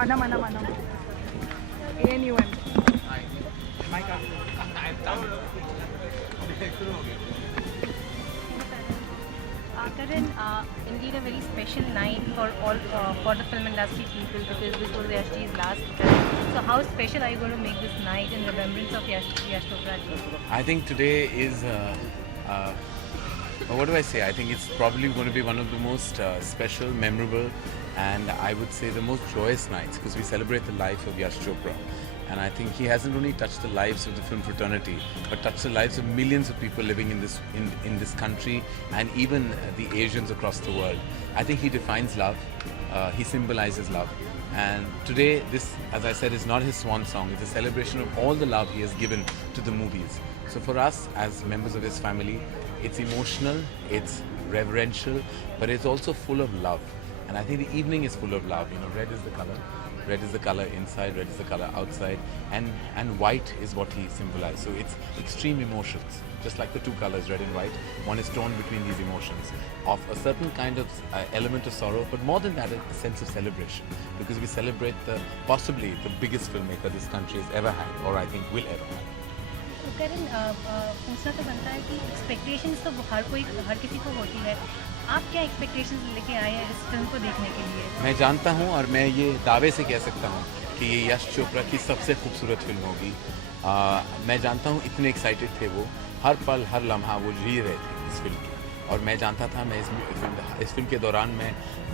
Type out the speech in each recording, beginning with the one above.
Anam. ANUM. Karan, indeed a very special night for all for the film industry people because this was Yashji's last film. So how special are you going to make this night in remembrance of Yash Chopra ji? I think today is, uh, what do I say? I think it's probably going to be one of the most special, memorable, and I would say the most joyous nights because we celebrate the life of Yash Chopra. And I think he hasn't only touched the lives of the film fraternity, but touched the lives of millions of people living in this country and even the Asians across the world. I think he defines love. He symbolizes love. And today, this, as I said, is not his swan song. It's a celebration of all the love he has given to the movies. So for us, as members of his family, it's emotional, it's reverential, but it's also full of love. And I think the evening is full of love. You know, red is the color. Red is the color inside, red is the color outside, and white is what he symbolized. So it's extreme emotions, just like the two colors, red and white. One is torn between these emotions of a certain kind of element of sorrow, but more than that, a sense of celebration, because we celebrate possibly the biggest filmmaker this country has ever had, or I think will ever have. तो करण पूछना तो बनता है कि expectations तो हर किसी को होती है. आप क्या एक्सपेक्टेशंस लेके आए हैं इस फिल्म को देखने के लिए? मैं जानता हूँ और मैं ये दावे से कह सकता हूँ कि ये यश चोपड़ा की सबसे खूबसूरत फिल्म होगी. मैं जानता हूँ इतने एक्साइटेड थे वो, हर पल हर लम्हा वो जी रहे थे इस फिल्म की, और मैं जानता था मैं इस फिल्म के दौरान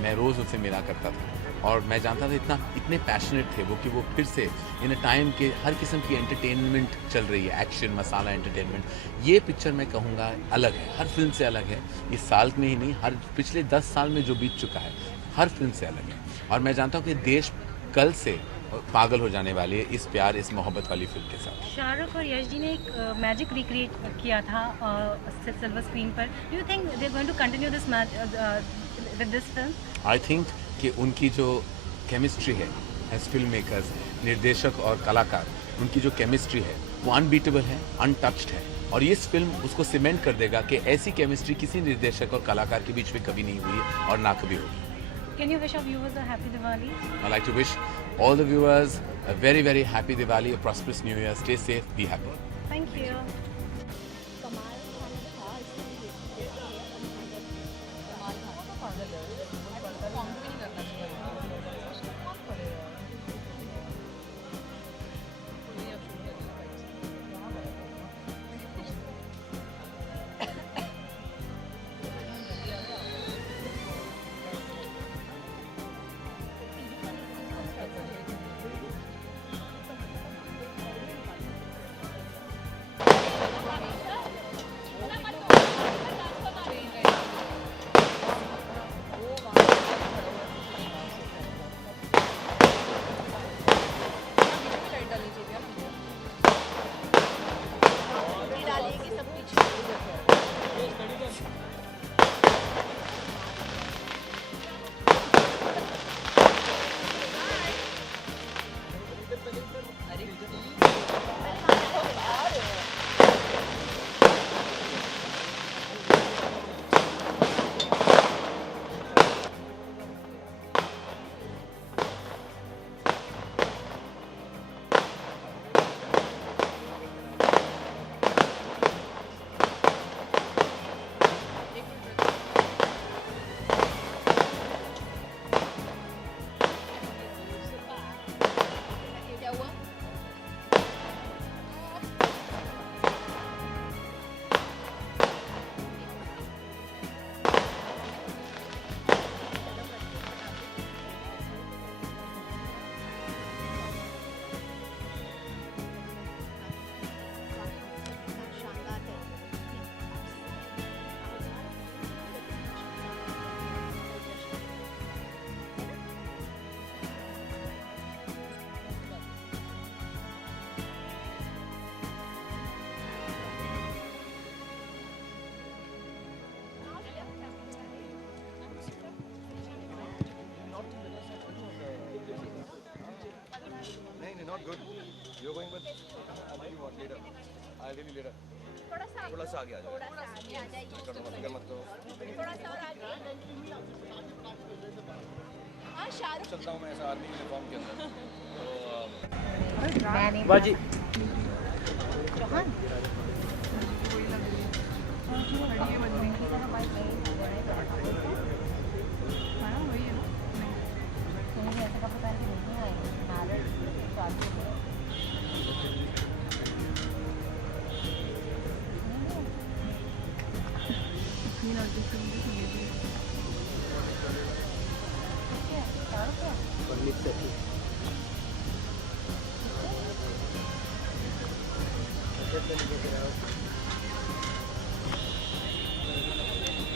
मैं रोज़ उससे मिला करता था, और मैं जानता था इतने पैशनेट थे वो कि वो फिर से इन अ टाइम के हर किस्म की एंटरटेनमेंट चल रही है, एक्शन मसाला एंटरटेनमेंट. ये पिक्चर मैं कहूँगा अलग है, हर फिल्म से अलग है. इस साल में ही नहीं, हर पिछले 10 साल में जो बीत चुका है, हर फिल्म से अलग है. और मैं जानता हूँ कि देश कल से पागल हो जाने वाली है इस प्यार, इस मोहब्बत वाली फिल्म के साथ. शाहरुख और यश जी ने एक मैजिक रिक्रिएट किया था सिल्वर स्क्रीन पर. Do you think they are going to continue this with this film? I think कि उनकी जो केमिस्ट्री है एज फिल्म मेकर्स, निर्देशक और कलाकार, उनकी जो केमिस्ट्री है वो अनबीटेबल है, अनटच्ड है, और इस फिल्म उसको सीमेंट कर देगा कि ऐसी केमिस्ट्री किसी निर्देशक और कलाकार के बीच में कभी नहीं हुई और ना कभी होगी. Can you wish our viewers a happy Diwali? I'd like to wish all the viewers a very, very happy Diwali, a prosperous New Year. Stay safe, be happy. Thank you. Not good. You're going with. I'll tell you what later. I'll tell you later. थोड़ा सा आगे आ जाओ, फिक्र मत करो। चलता हूँ मैं ऐसा आर्मी यूनिफॉर्म के अंदर तो बाजी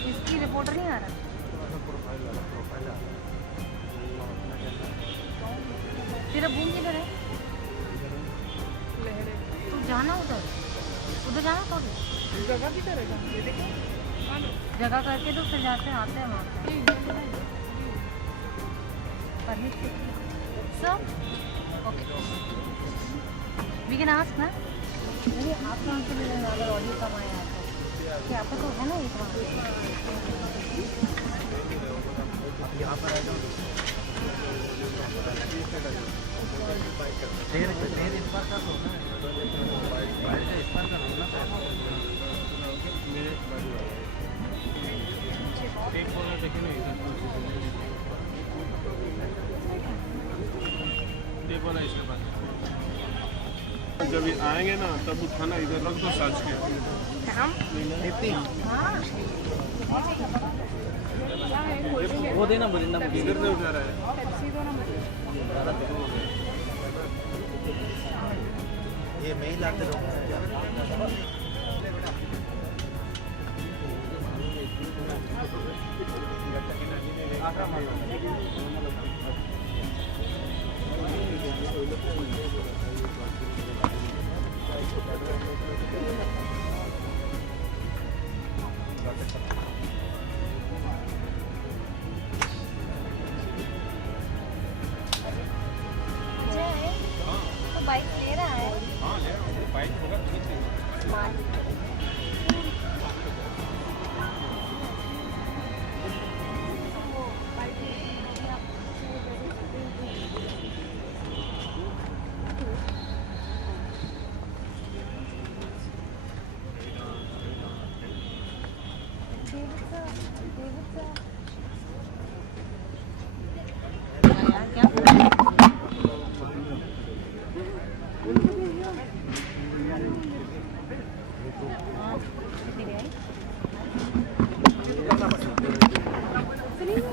इसकी रिपोर्टर नहीं आ रहा। तेरा बूम किधर है? तू जाना उधर जाना तो जगह की तरह जाना, ये देखो जगह करके तो फिर जाते आते हैं वहाँ permit sir okay we can ask ना नहीं आप कहाँ से मिलेंगे अगर ऑडियो कम आया तो कि आपका तो है ना एक वहाँ यहाँ पर आ जाओ। देर इस बार का तो ना इस बार का ना मेरे एक वाला देखे ना इधर एक वाला इसके पास जब ये आएंगे ना तब उठाना इधर रख दो साज के वो देना बोलिंदा इधर से उठा रहा है ये मेल आते रहो बाइक ले रहा है हाँ ले रहा हूँ बाइक होगा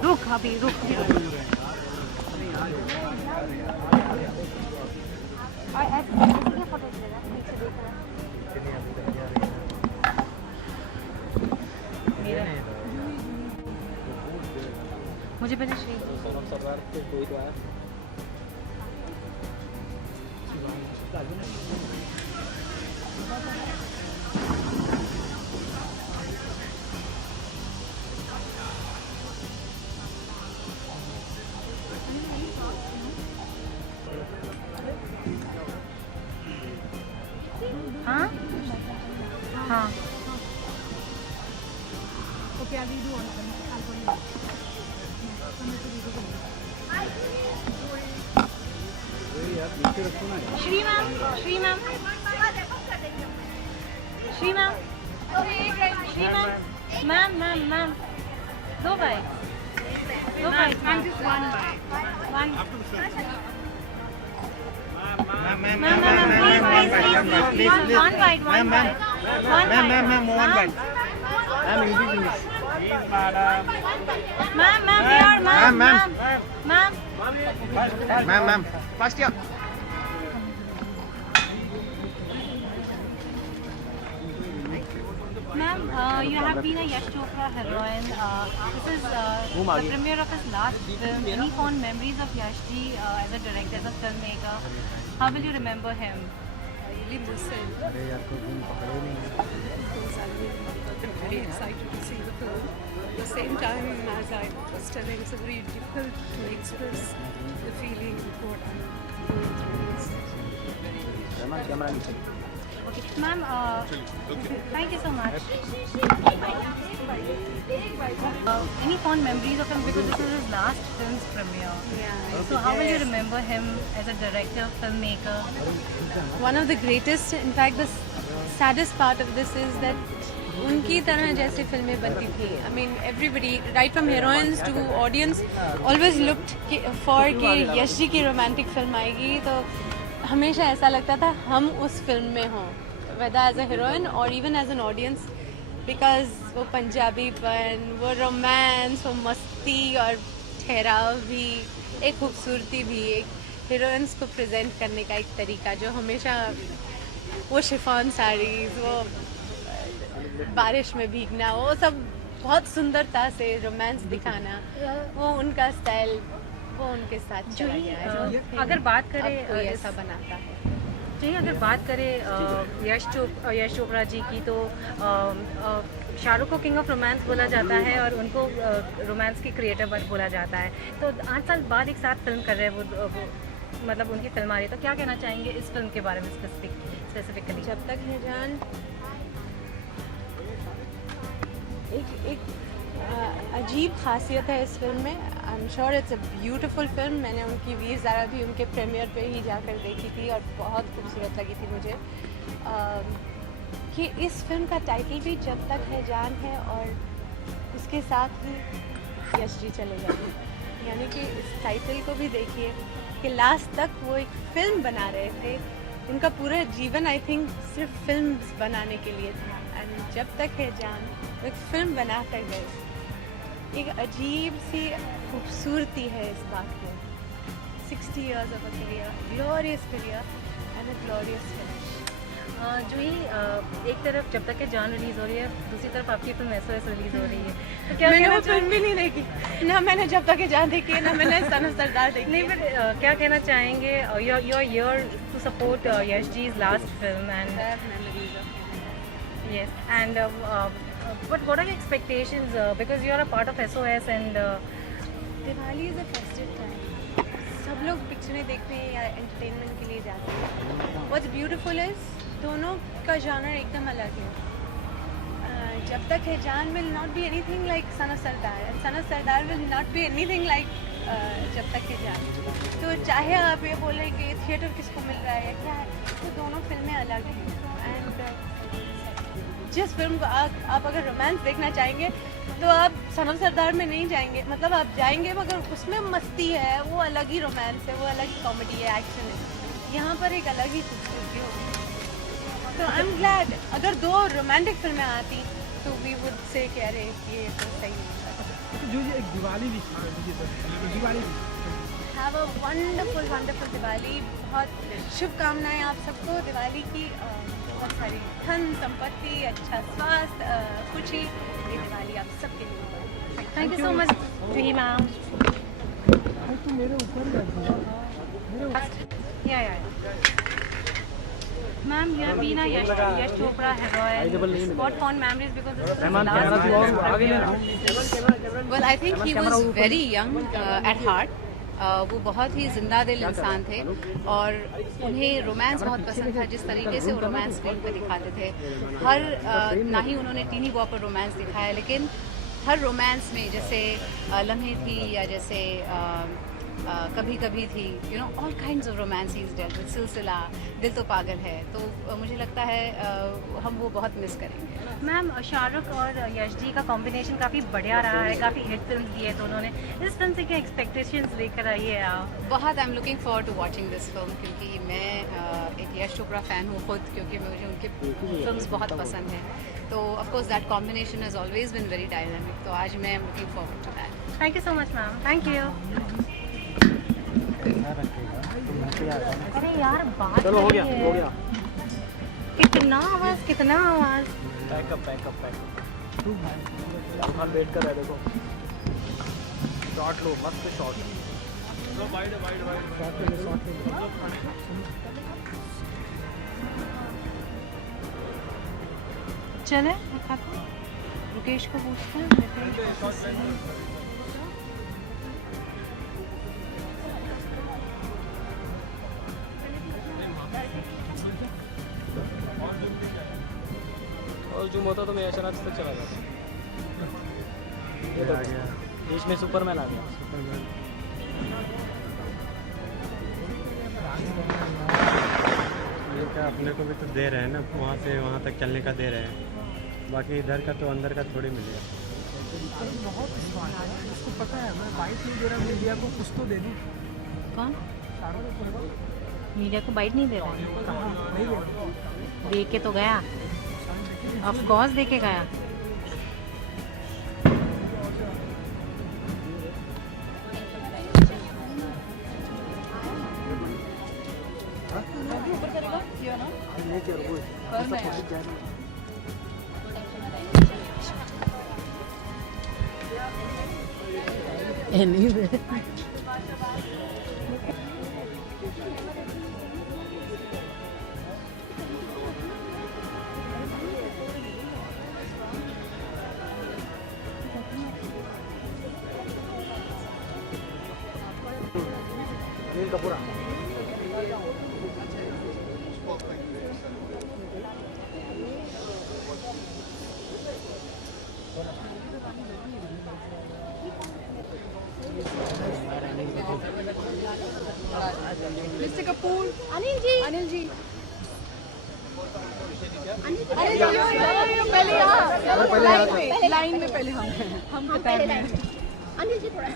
रुक अभी रुक मुझे पहले श्री सरदार तो कोई तो आया हाँ हाँ Okay, I'll redo all of them. I'll call you. Sorry ma'am sorry ma'am sorry ma'am sorry ma'am ma'am ma'am ma'am दो bite ma'am just one ma'am ma'am please one bite one bite ma'am ma'am fast किया Ma'am, you have been a Yash Chopra heroine. This is the premiere of his last film. Any fond memories of Yash ji as a director, as a filmmaker? How will you remember him? I really miss him. Because I'm very excited to see the film. At the same time, as I was telling, it's very difficult to express the feeling of what I'm going through. It's very Okay, ma'am. Okay. Thank you so much. Any fond memories of him, because this is his last film's premiere? Yeah. So how will you remember him as a director, filmmaker? One of the greatest, in fact, the saddest part of this is that उनकी तरह जैसे फिल्में बनती थी. I mean, everybody, right from heroines to audience, always looked for कि यश जी की romantic film आएगी, तो हमेशा ऐसा लगता था हम उस फिल्म में हों, whether as a heroine or even as an audience, because वो पंजाबीपन, वो रोमांस, वो मस्ती और ठहराव भी, एक खूबसूरती भी, एक हीरोइंस को प्रेजेंट करने का एक तरीका जो हमेशा वो शिफॉन साड़ीज, वो बारिश में भीगना, वो सब बहुत सुंदरता से रोमांस दिखाना, वो उनका स्टाइल, वो उनके साथ चला गया है. अगर बात करें अब कोई ऐसा बनाता है. जी, अगर बात करें यश चोपड़ा जी की, तो शाहरुख को किंग ऑफ रोमांस बोला जाता है और उनको रोमांस की क्रिएटर बोला जाता है. तो 8 साल बाद एक साथ फिल्म कर रहे हैं वो मतलब उनकी फिल्म आ रही है, तो क्या कहना चाहेंगे इस फिल्म के बारे में स्पेसिफिकली? जब तक है जान एक अजीब खासियत है इस फिल्म में. I am sure it's a beautiful film. मैंने उनकी वीर ज़ारा भी उनके प्रीमियर पे ही जाकर देखी थी और बहुत खूबसूरत लगी थी मुझे. कि इस फिल्म का टाइटल भी जब तक है जान है और उसके साथ ही यश जी चले जाएंगे. यानी कि इस टाइटल को भी देखिए कि लास्ट तक वो एक फिल्म बना रहे थे. उनका पूरा जीवन आई थिंक सिर्फ फिल्म्स बनाने के लिए था. एंड जब तक है जान वो एक फिल्म बना कर गए. एक अजीब सी खूबसूरती है इस बात में. 60 years of a career, glorious career and a glorious finish. जो ही एक तरफ जब तक है जान रिलीज़ हो रही है, दूसरी तरफ आपकी फिल्म SOS रिलीज़ हो रही है, तो क्या मैंने कहना वो फिल्म भी नहीं देखी, ना मैंने जब तक है जान देखी है, ना मैंने सन ऑफ सरदार देखी. नहीं, पर क्या कहना चाहेंगे? You are here to support Yash जी's last film and memories of him. yes, and but what are your expectations because you are a part of SOS and Diwali is a festive time. सब लोग पिक्चरें देखने या एंटरटेनमेंट के लिए जाते हैं. व्हाट्स ब्यूटीफुल इज दोनों का जॉनर एकदम अलग है. जब तक है जान will not be anything like son of Sardar and son of Sardar will not be anything like जब तक है जान. तो चाहे आप ये बोलें कि थिएटर किसको मिल रहा है या क्या है, तो दोनों फिल्में अलग हैं. एंड जिस फिल्म को आप अगर रोमांस देखना चाहेंगे तो आप सन ऑफ सरदार में नहीं जाएंगे. मतलब आप जाएंगे मगर उसमें मस्ती है, वो अलग ही रोमांस है, वो अलग ही कॉमेडी है, एक्शन है. यहाँ पर एक अलग ही खूबसूरती होगी. तो आई एम ग्लैड अगर 2 रोमांटिक फिल्में आती तो वी वुड से कि अरे ये तो सही है. जो ये एक दिवाली भी Diwali have a wonderful wonderful Diwali. बहुत शुभकामनाएं आप सबको दिवाली की. बहुत सारी धन संपत्ति, अच्छा स्वास्थ्य, खुशी. ये दिवाली आप सबके लिए. Thank you so much Juhi ma'am. तो मेरे ऊपर या Ma'am, you have been a Yash Chopra heroine. What fond memories, because this is his last premiere? Well, I think he was very young at heart. वो बहुत ही जिंदा दिल इंसान थे और उन्हें रोमांस बहुत पसंद था. जिस तरीके से वो रोमांस स्क्रीन पर दिखाते थे, हर ना ही उन्होंने टीनी बॉय पर रोमांस दिखाया, लेकिन हर रोमांस में जैसे लम्हे थी या जैसे कभी कभी थी, you know, all kinds of romance is dealt with. सिलसिला, दिल तो पागल है. तो मुझे लगता है हम वो बहुत मिस करेंगे. मैम, शाहरुख और यश जी का कॉम्बिनेशन काफ़ी बढ़िया रहा है, काफ़ी हिट फिल्म दी है दोनों ने. इस फिल्म से क्या एक्सपेक्टेशंस लेकर आई है आप? बहुत. I am looking forward to watching this film क्योंकि मैं एक यश चोपड़ा फ़ैन हूँ खुद, क्योंकि मुझे उनके फिल्म्स बहुत पसंद हैं. तो of course that combination has always been very dynamic. तो आज मैं am looking forward to that. Thank you so much ma'am. Thank you. अरे यार बात चलो हो गया. कितना आवाज़. बैकअप हम वेट कर रहे हैं. देखो शॉट लो, मस्त शॉट. वाइड चले रुकेश को पूछते हैं. कॉस्ट्यूम होता तो मैं यशराज तक चला जाता। ये आ गया, इसमें सुपरमैन आ गया। सुपरमैन ये क्या अपने को भी तो दे रहे हैं ना, वहाँ से वहाँ तक चलने का दे रहे हैं, बाकी इधर का तो अंदर का थोड़ी मिलेगा। बहुत उसको पता है मैं बाइट नहीं दे रहा मीडिया को, कुछ तो दे दूँ। कौन मीडिया को बाइट नहीं दे रहा? दे के तो गया, ऑफ कोर्स दे के गया। अनिल कपूर मिस्टर कपूर, अनिल जी, अनिल जी, अनिल जी पहले यहाँ लाइन में पहले हम कतार में। अनिल जी थोड़ा सा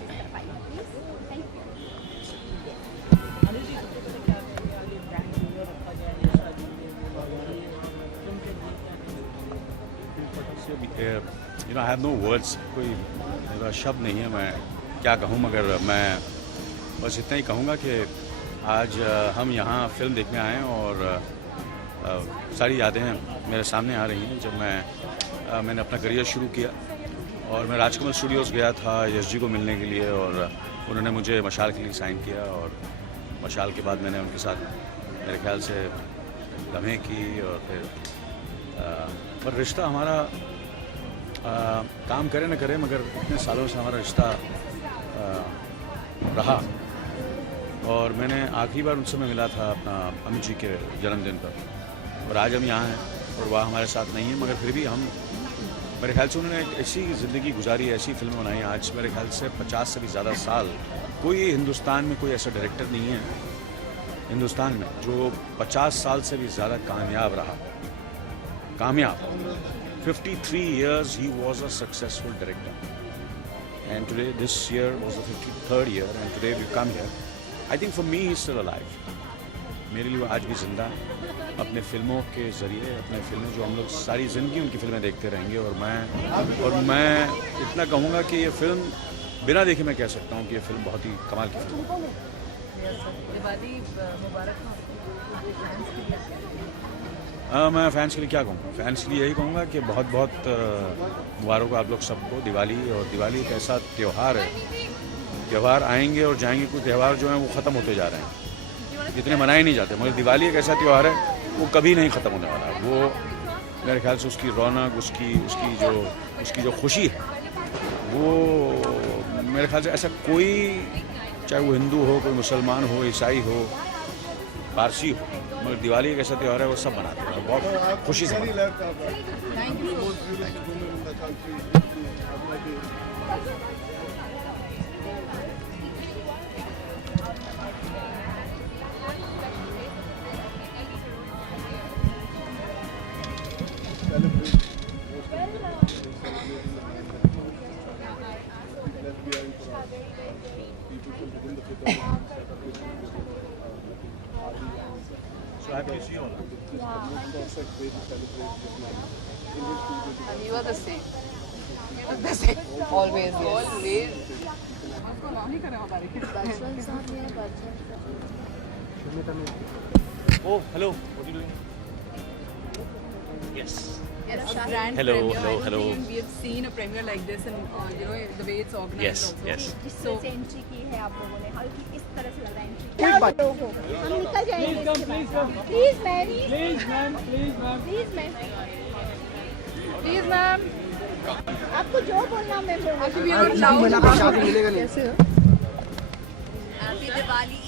You know, I have no words, कोई मेरा शब्द नहीं है, मैं क्या कहूँ, मगर मैं बस इतना ही कहूँगा कि आज हम यहाँ फिल्म देखने आए हैं और सारी यादें मेरे सामने आ रही हैं। जब मैंने अपना करियर शुरू किया और मैं राजकमल स्टूडियोज़ गया था यश जी को मिलने के लिए, और उन्होंने मुझे मशाल के लिए साइन किया, और मशाल के बाद मैंने उनके साथ मेरे ख्याल से लम्हे की, और फिर पर रिश्ता हमारा काम करे न करे मगर इतने सालों से हमारा रिश्ता रहा। और मैंने आखिरी बार उनसे मैं मिला था अपना अमित जी के जन्मदिन पर, और आज हम यहाँ हैं और वह हमारे साथ नहीं है, मगर फिर भी हम, मेरे ख्याल से उन्होंने एक ऐसी ज़िंदगी गुजारी, ऐसी फिल्म बनाई। आज मेरे ख्याल से 50 से भी ज़्यादा साल कोई हिंदुस्तान में कोई ऐसा डायरेक्टर नहीं है हिंदुस्तान में जो 50 साल से भी ज़्यादा कामयाब रहा। 53 years he was a successful director, and today this year was the 53rd year, and today we come here. I think for me he's still alive. मेरे लिए आज भी जिंदा है, अपने फिल्मों के ज़रिए, अपने फिल्में जो हम लोग सारी ज़िंदगी उनकी फिल्में देखते रहेंगे। और मैं इतना कहूँगा कि ये फिल्म बिना देखे मैं कह सकता हूँ कि ये फिल्म बहुत ही कमाल की फिल्म है। दिवाली मुबारक हो। मैं फ़ैन्स के लिए क्या कहूँगा, फ़ैन्स के लिए यही कहूँगा कि बहुत बहुत मुबारक हो आप लोग सबको दिवाली। और दिवाली एक ऐसा त्यौहार है, त्यौहार आएंगे और जाएंगे, कुछ त्यौहार जो हैं वो ख़त्म होते जा रहे हैं, इतने मनाए नहीं जाते, मगर दिवाली एक ऐसा त्यौहार है वो कभी नहीं ख़त्म होने वाला। वो मेरे ख्याल से उसकी रौनक, उसकी जो खुशी है, वो मेरे ख्याल से ऐसा कोई, चाहे वो हिंदू हो, कोई मुसलमान हो, ईसाई हो, पारसी हो, मगर दिवाली एक ऐसा त्यौहार है वो सब मनाते हैं, बहुत खुशी से मनाते हैं। So happy to see you all. And you are the same. The same. Always. Always. Oh, hello. What are you doing? Yes. Yes, grand Hello, premiere. hello, I don't hello. think we have seen a premiere like this, and the way it's organized. Yes, also. yes. जिस तरह से entry की है आप लोगों ने, हल्की इस तरह से लग रहा है एंट्री क्या लोग हो, हम निकल जाएंगे इसके बाद। Please ma'am, please ma'am, please ma'am, Please, ma'am. आपको जो बोलना मैं बोलूँगा। Actually, we are loud. मिलेगा नहीं। कैसे हो? Happy Diwali.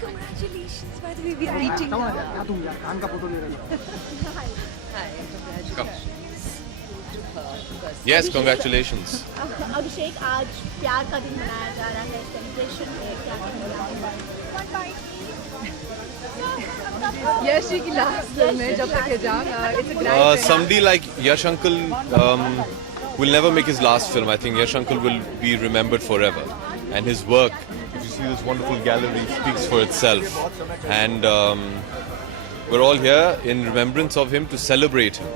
Congratulations. By the way, we are eating. क्या तुम यार कान का फोटो ले रहे हो? Hi. Congratulations. Yes, congratulations. अभिषेक, आज प्यार का दिन मनाया जा रहा है, सेलिब्रेशन है, क्या कहेंगे? यश जी की लास्ट फिल्म है जब तक है जान, it's a grand Somebody like Yash Uncle will never make his last film. I think Yash Uncle will be remembered forever. And his work, if you see this wonderful gallery, speaks for itself. And we're all here in remembrance of him to celebrate him.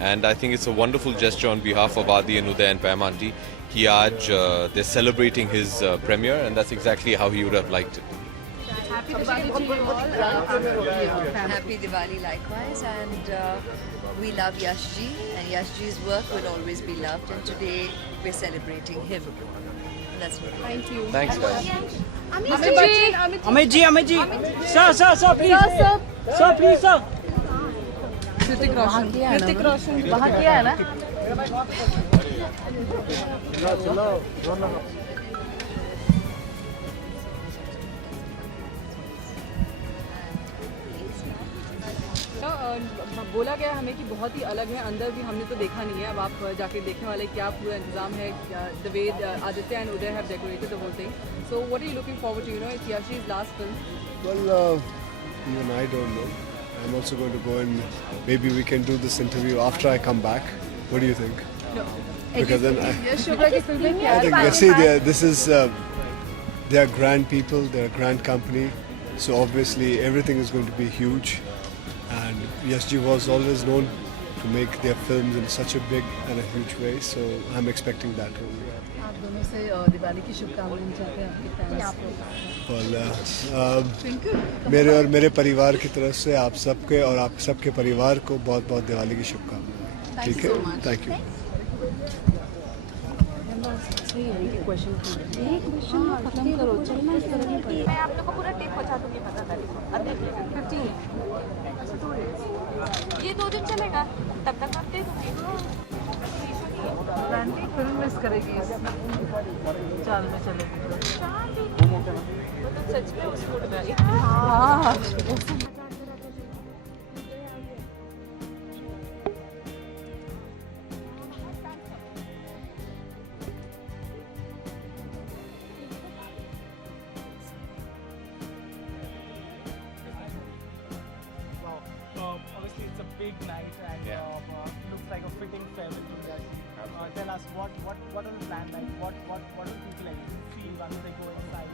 And I think it's a wonderful gesture on behalf of Adi and Uday and Pam Aunty कि आज they're celebrating his premiere, and that's exactly how he would have liked it. Happy Diwali to you all. Happy Diwali likewise, and we love Yash ji, and Yash ji's work will always be loved, and today we're celebrating him. That's what. Thank you. Thanks guys. Amit ji, sir, please, sir, please, sir. Hrithik Roshan वहाँ किया है ना? बोला गया हमें कि बहुत ही अलग है, अंदर भी हमने तो देखा नहीं है, अब आप जाके देखने वाले क्या पूरा इंतजाम है, the way Aditya and Uday have decorated the whole thing, so what are you looking forward to, you know, it's Yashi's last film. Well, even I don't know. I'm also going to go and maybe we can do this interview after I come back. What do you think? No. Because then Yash Chopra की film में I think see they are grand people, they're a grand company, so obviously everything is going to be huge. And Yash ji was always known to make their films in such a big and a huge way, so I'm expecting that only. आप दोनों से दिवाली की शुभकामनाएं चाहते हैं आपके fans को। Well, मेरे और मेरे परिवार की तरफ से आप सबके और आप सबके परिवार को बहुत बहुत दिवाली की शुभकामनाएं। ठीक है, थैंक यू। खत्म करो, चलना इस तरह नहीं पड़ेगा। मैं आप लोगों को पूरा टेप पहुंचा दूंगी 15 तारीख। अब देख लेंगे 15 ये 2 दिन चलेगा, तब तक आप दे दूंगी। ब्रांडी फिल्म मिस करेगी, चाल में चलेगी। सच में उस फूड में हाँ Obviously, it's a big night and looks like a fitting farewell to Yash. Tell us what is the plan like? What do people like to feel once they go inside?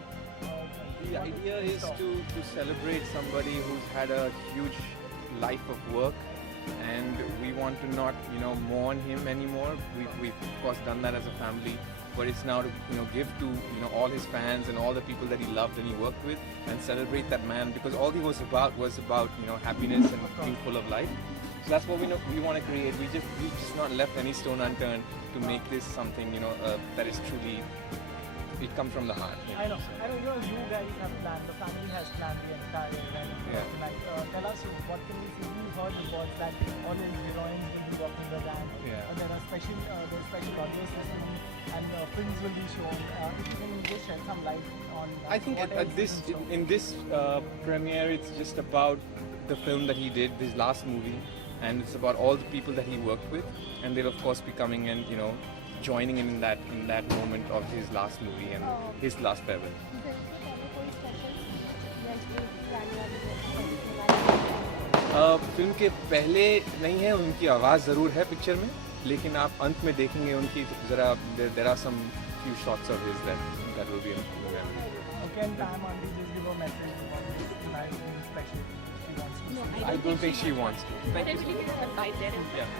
The idea is to celebrate somebody who's had a huge life of work, and we want to not mourn him anymore. We've of course done that as a family, but it's now to give to all his fans and all the people that he loved and he worked with, and celebrate that man, because all he was about happiness and being full of life. So that's what we want to create. We've just not left any stone unturned to make this something that is truly, it comes from the heart. I know you guys have planned, the family has planned the entire event tonight. Tell us what can we see? We heard reports that all his heroines will be walking the band. There are special audio systems and films will be shown. If you can just shed some light on I think in this premiere, it's just about the film that he did, his last movie, and it's about all the people that he worked with, and they'll of course be coming and joining in that moment of his last movie and his last farewell. Film के पहले नहीं है, उनकी आवाज़ ज़रूर है picture में, लेकिन आप अंत में देखेंगे उनकी ज़रा there are some few shots of his that will be in the movie. Okay, and Pam Aunty just give a message about this tonight being special. She wants to. No, I don't think she wants to. But actually, we can buy there. Yeah.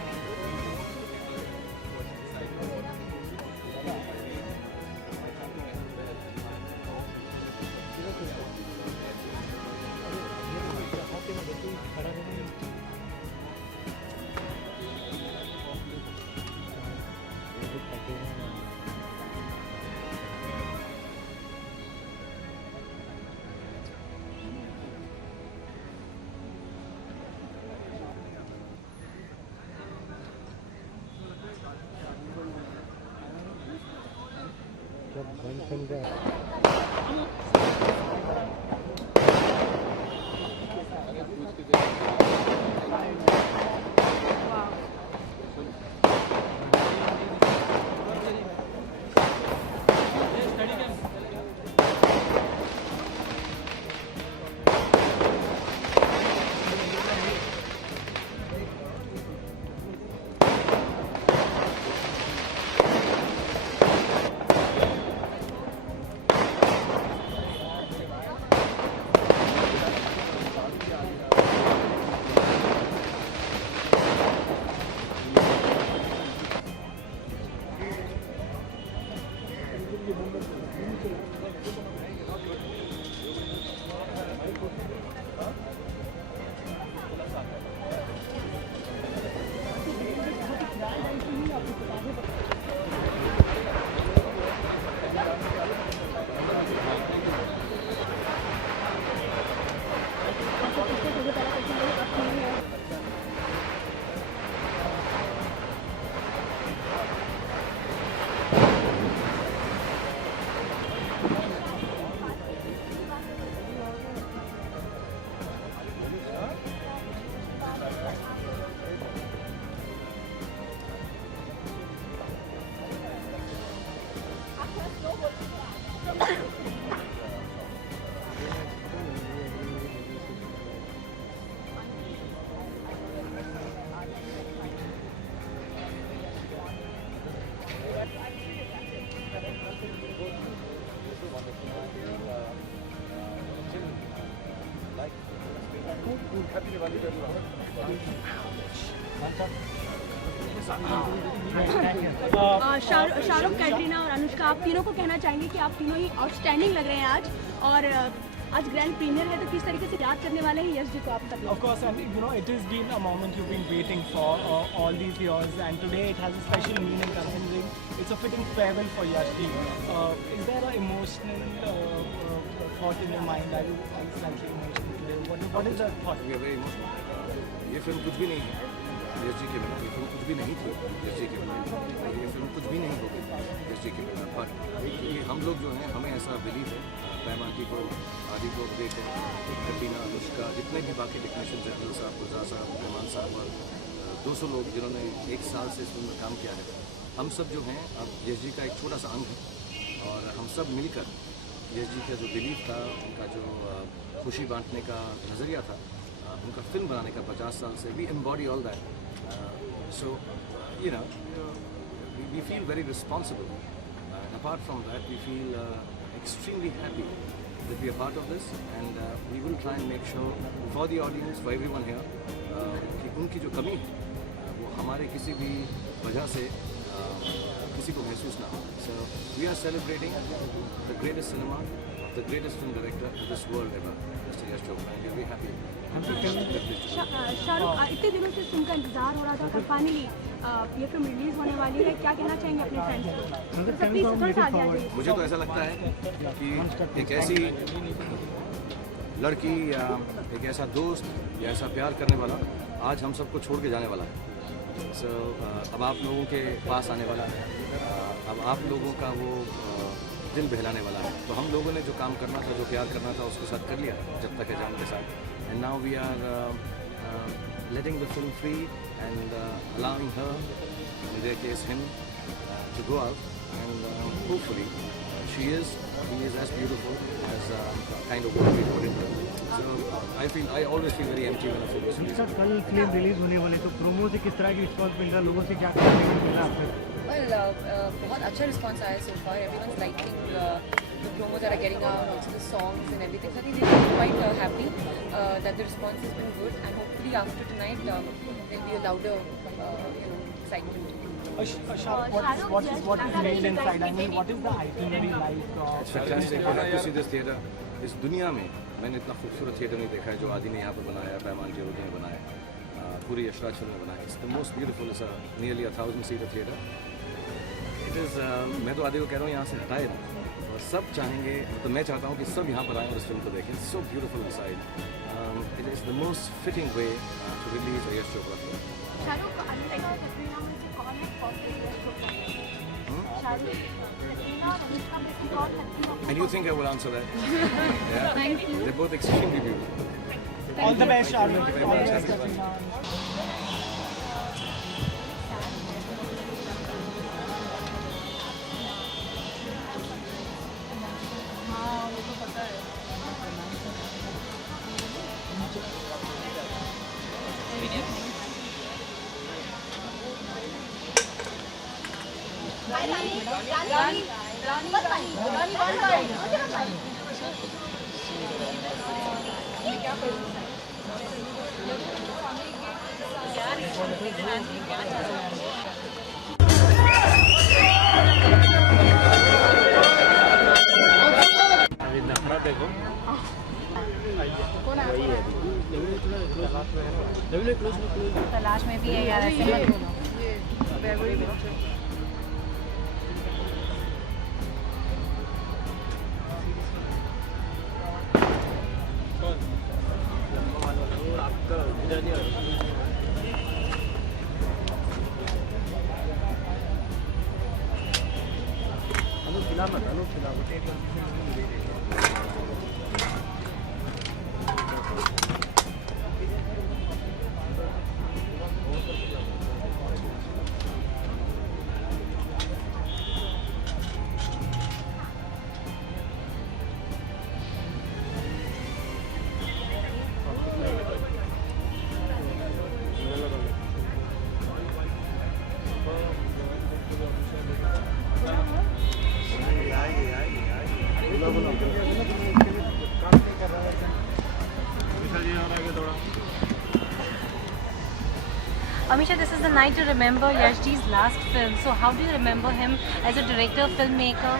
Shahrukh, Katrina और अनुष्का, आप तीनों को कहना चाहेंगे कि आप तीनों ही outstanding लग रहे हैं आज, और आज ग्रैंड प्रीमियर है, तो किस तरीके से याद करने वाले हैं यश जी को आप सब लोग? Of course, and you know, it has been a moment you've been waiting for all these years, and today it has a special meaning considering it's a fitting farewell for Yash ji. Is there an emotional thought in your mind? Are you slightly emotional today? What is the thought? We are very emotional. ये film कुछ भी नहीं है यश जी के बिना, ये film कुछ भी नहीं थी यश जी के बिना, ये फिल्म कुछ भी नहीं होगी यश जी के बिना। बट ये हम लोग जो हैं, हमें ऐसा बिलीव है, पैमान जी को, आदि को, उदय को, कटीना, अनुष्का, जितने भी बाकी टेक्नीशियन हैं, दिल साहब, गुलजार साहब, रहमान साहब और 200 लोग जिन्होंने 1 साल से इस फिल्म में काम किया है, हम सब जो हैं अब यश जी का एक छोटा सा अंग है, और हम सब मिलकर यश जी का जो बिलीव था, उनका जो खुशी बांटने का नज़रिया था, उनका फिल्म बनाने का 50 साल से, we embody all that. So, you know, we feel very responsible. And apart from that, we feel extremely happy that we are part of this, and we will try and make sure for the audience, for everyone here, कि उनकी जो कमी है वो हमारे किसी भी वजह से किसी को महसूस ना हो. So we are celebrating the greatest cinema, the greatest film director in this world ever, Mr. Yash Chopra, and we are very happy. Shahrukh, इतने दिनों से फिल्म का इंतजार हो रहा था, तो फाइनली ये फिल्म रिलीज होने वाली है, क्या कहना चाहेंगे अपने फ्रेंड्स को? मुझे तो ऐसा लगता है कि एक ऐसी लड़की या एक ऐसा दोस्त या ऐसा प्यार करने वाला आज हम सबको छोड़ के जाने वाला है. So, अब आप लोगों के पास आने वाला है, अब आप लोगों का वो दिल बहलाने वाला है. तो हम लोगों ने जो काम करना था, जो प्यार करना था, उसके साथ कर लिया जब तक है जान के साथ. And now we are letting the film free and allowing her, in their case him, to go out, and hopefully he is as beautiful as kind of what we put into her. So I always feel very empty when a film is released. Sir, कल film release होने वाले, तो promo से किस तरह की response मिल रहा है, लोगों से क्या कहने को मिला आपको? Well, बहुत अच्छा रिस्पॉन्स आया so far. Everyone's liking the promos that are getting out, also the songs and everything. So I think they're quite happy that the response has been good, and hopefully after tonight there'll be a louder, excitement. What is made inside? I mean, what is the itinerary like? It's fantastic. You have to see this theater. इस दुनिया में मैंने इतना खूबसूरत theatre नहीं देखा है जो आदि ने यहाँ पर बनाया, पैमान जी ने बनाया, पूरी यशराज फिल्म में बनाया. It's the most beautiful. It's nearly 1,000-seater theater. It is. मैं तो आदि को कह रहा हूँ यहाँ से हटाए ना, और सब चाहेंगे, तो मैं चाहता हूँ कि सब यहाँ पर आएँ और इस फिल्म को देखें. It's so beautiful inside. It is the most fitting way to release a Yash Chopra film. Shahrukh, Anushka, Katrina में से कौन है परफेक्ट यश चोपड़ा? शाहरुख, कैटरीना और अनुष्का में से कौन है? And you think I will answer that? Yeah. Thank you. They're both extremely beautiful. All the best, Shahrukh. Thank you very much. अभी नखरा देखो, तलाश में भी है यार, ऐसे मत बोलो. विशाल जी और आगे थोड़ा Amisha, this is the night to remember Yashji's last film. So how do you remember him as a director, filmmaker?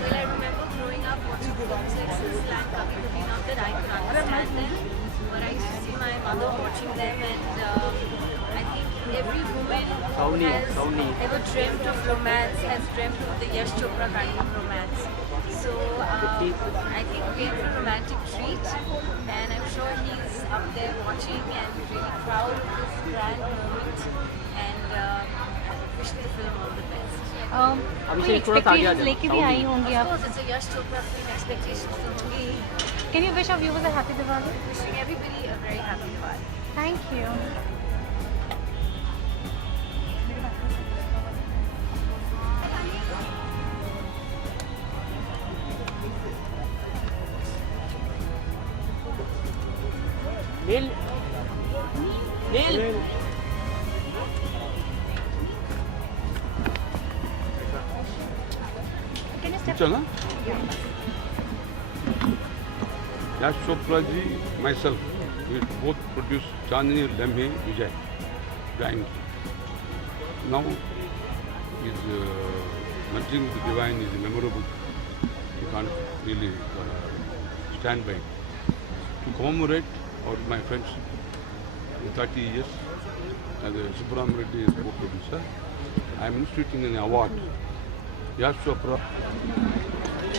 Well, I remember growing up watching films like Silsilat, Kabhi Kabhi Not that I could understand them, but I used to see my mother watching them, and I think every woman has ever dreamt of romance, has dreamt of the Yash Chopra kind of romance. So I think we're in for a romantic treat, and I'm sure he's up there watching and really proud of this grand moment, and wish the film all the best. कोई expectations लेके भी आई होंगी आप? Of course, it's a Yash Chopra film, expectations तो होंगी ही. Can you wish our viewers a happy Diwali? Wishing everybody a very happy Diwali. Thank you. Neil. Can you step? चला Yash Chopra ji, myself, we both produced Chandni Lamhe Vijay, Gang. Now is merging the divine is memorable. You can't really stand by it. To commemorate my friendship in 30 years as a Subramanian Reddy co-producer, I am instituting an award. Yash Chopra.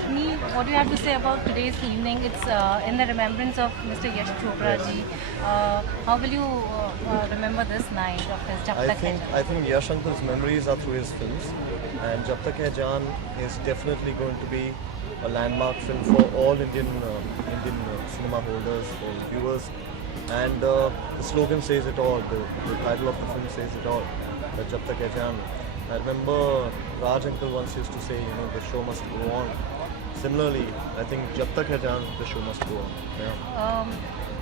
Neil, what do you have to say about today's evening? It's in the remembrance of Mr. Yash Chopra ji. How will you remember this night of his Jab Tak Hai Jaan? I think Yash Uncle's memories are through his films, and Jab Tak Hai Jaan is definitely going to be a landmark film for all Indian cinema holders, for viewers, and the slogan says it all. The title of the film says it all. That Jab Tak Hai Jaan. I remember Raj Uncle once used to say, the show must go on. Similarly, I think Jab Tak Hai Jaan, the show must go on. Yeah.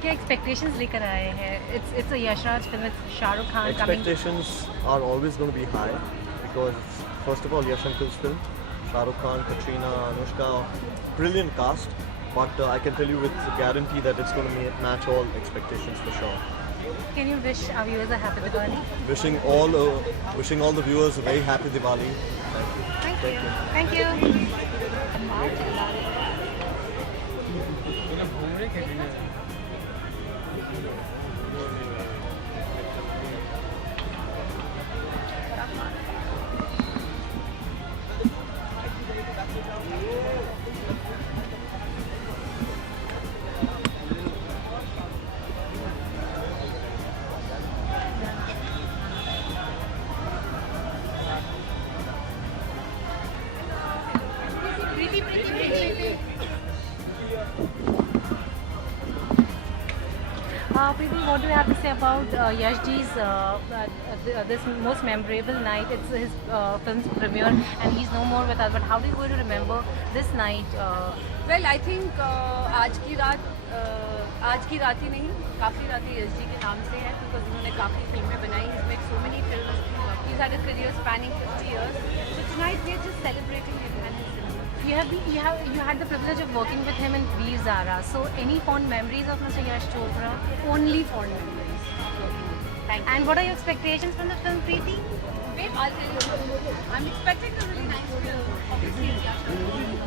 क्या expectations लेकर आए हैं? It's a Yash Raj film with Shah Rukh Khan coming. Expectations are always going to be high because first of all, Yash Uncle's film, Shah Rukh Khan, Katrina, Anushka, brilliant cast. But I can tell you with guarantee that it's going to match all expectations for sure. Can you wish our viewers a happy Diwali? Wishing all the viewers a very happy Diwali. Thank you. Thank you. Preeti, what do you have to say about Yashji's this most memorable night? It's his film's premiere and he's no more with us. But how are you going to remember this night? Well, I think आज की रात ही नहीं, काफ़ी रातें यश जी के नाम से हैं because उन्होंने काफ़ी फिल्में बनाई. He's made so many films. He's had a career spanning 50 years. So tonight we're just celebrating him and his cinema. You had the privilege of working with him in Veer Zara. So any fond memories of Mr. Yash Chopra? Only fond memories. Thank you. And what are your expectations from the film, Preeti? Wait, I'll tell you. I'm expecting a really nice film. Obviously, it's Yash.